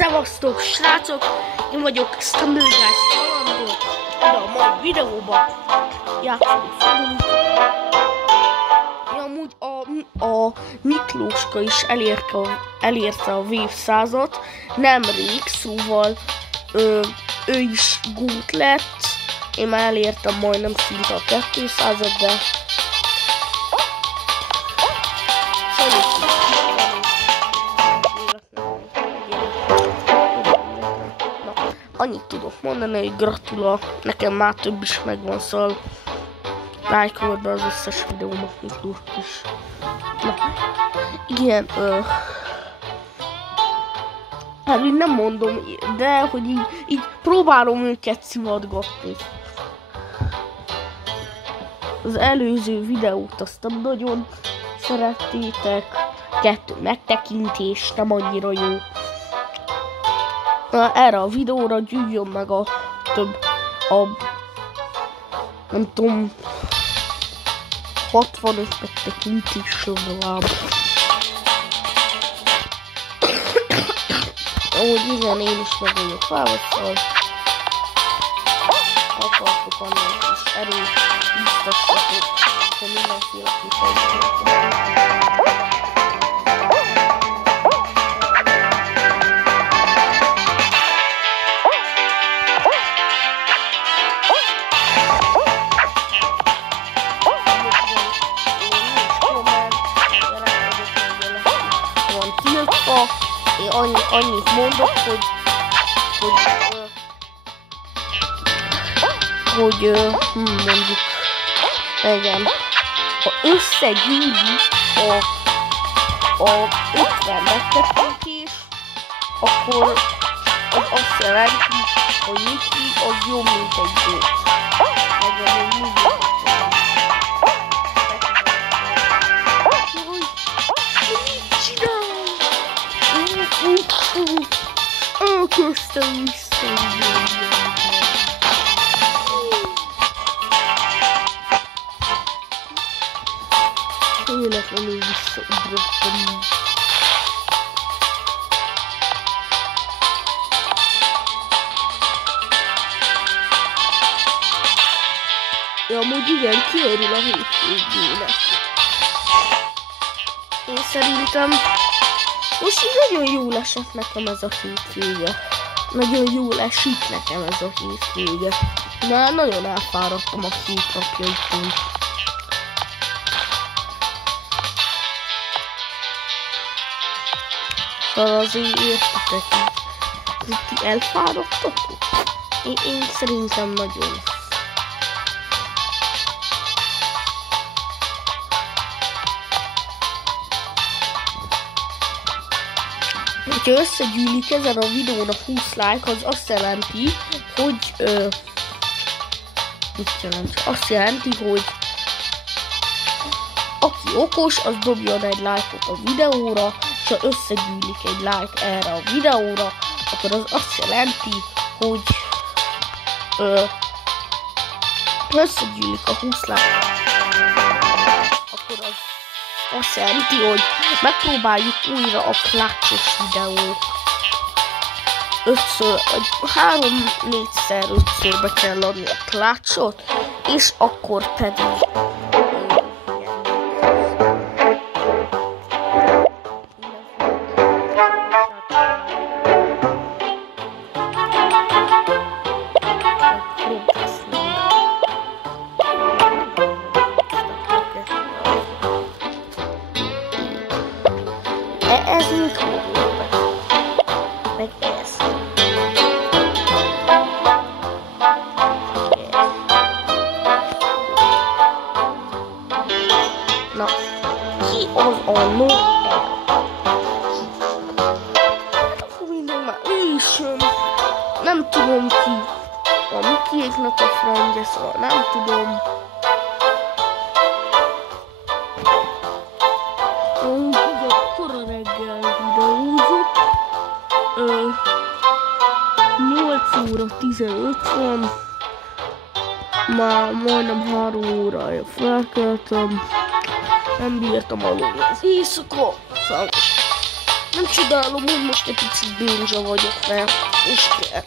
Szevasztok, srácok! Én vagyok Stumbleguys kalandor, de a mai videóban játszani fogunk. Amúgy a Miklóska is elérte a Wave 100-at nemrég, szóval ő is gót lett. Én már elértem majdnem szinte a 200-at, de annyit tudok mondani, hogy gratula, nekem már több is megvan, szóval lájkold be az összes videómat, Miklós is. Na, igen, hát így nem mondom, de hogy így próbálom őket szivatgatni. Az előző videót azt nem nagyon szerettétek, 2 megtekintés, nem annyira jó. Na, erre a videóra gyűjjön meg a több, nem tudom, 65 megtekintés legalább. Ahogy igen, én is meg vagyok válaszol. Akartok annak is erőt, biztosítok, hogy mindenféle kifejezést. Én annyit mondok, hogy mondjuk, igen, ha összegyűjti a 50 megtekintés, akkor az azt jelenti, hogy Miki az jobb, mint egy gót. Elkezdtem visszajönni. Véletlenül visszaugrottam. Ja, amúgy igen, kiörül a hétvégének. Én szerintem most így nagyon jól esett nekem ez a hétvége. Nagyon jól esik nekem ez a hétvége. Már nagyon elfáradtam a 2 napjaitól. Szóval azért értetek így. Ti elfáradtatok? Én szerintem nagyon. Ha összegyűlik ezen a videónak 20 like, az azt jelenti, hogy mit jelent? Azt jelenti, hogy aki okos, az dobjon egy like-ot a videóra, és ha összegyűlik egy like erre a videóra, akkor az azt jelenti, hogy összegyűlik a 20 like, akkor az azt jelenti, hogy megpróbáljuk újra a clutch-os videót. 3-4-5-ször be kell adni a clutch-ot, és akkor pedig ez mit mondjuk meg ez. Na, ki az a Noel? Akkor minden már ő is jön. Nem tudom ki. A Mikiéknak a friendje, szóval nem tudom. Kora reggel videózott, 8 óra 15 van, már majdnem 3 órája felkeltem, nem bírtam aludni az éjszaka, szóval Nem csodálom, hogy most egy picit bénzsa vagyok, mert most kértem.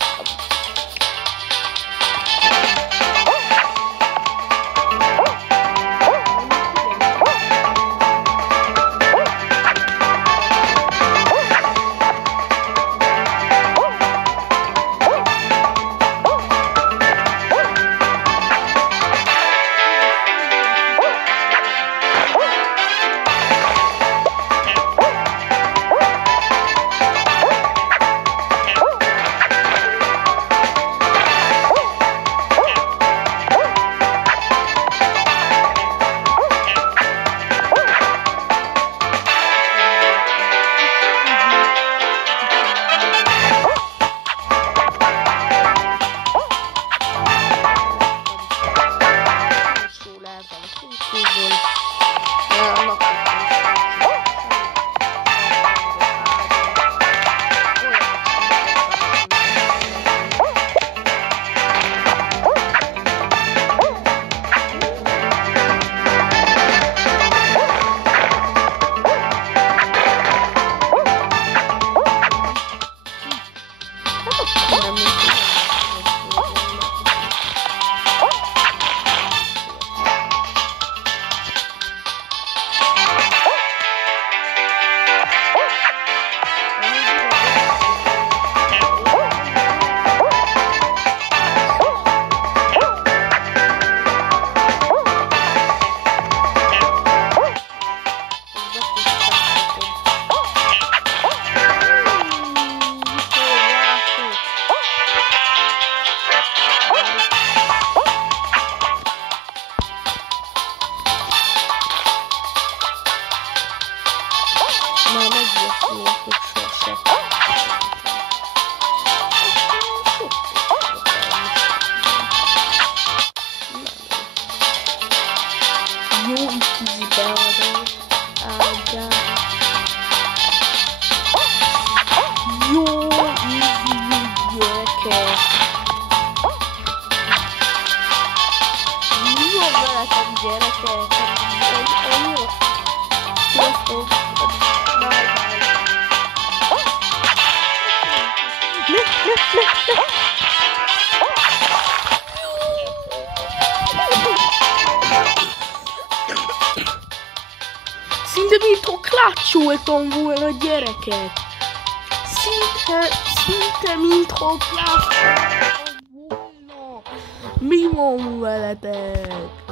Jó ízi beadó. Áldás. Jó ízi gyerekek. Mi van veletek gyerekek? Jó. Sziasztok. Szinte mintha klácsoltam volna, gyerekek. Szinte mintha klácsoltam volna. Mi van veletek?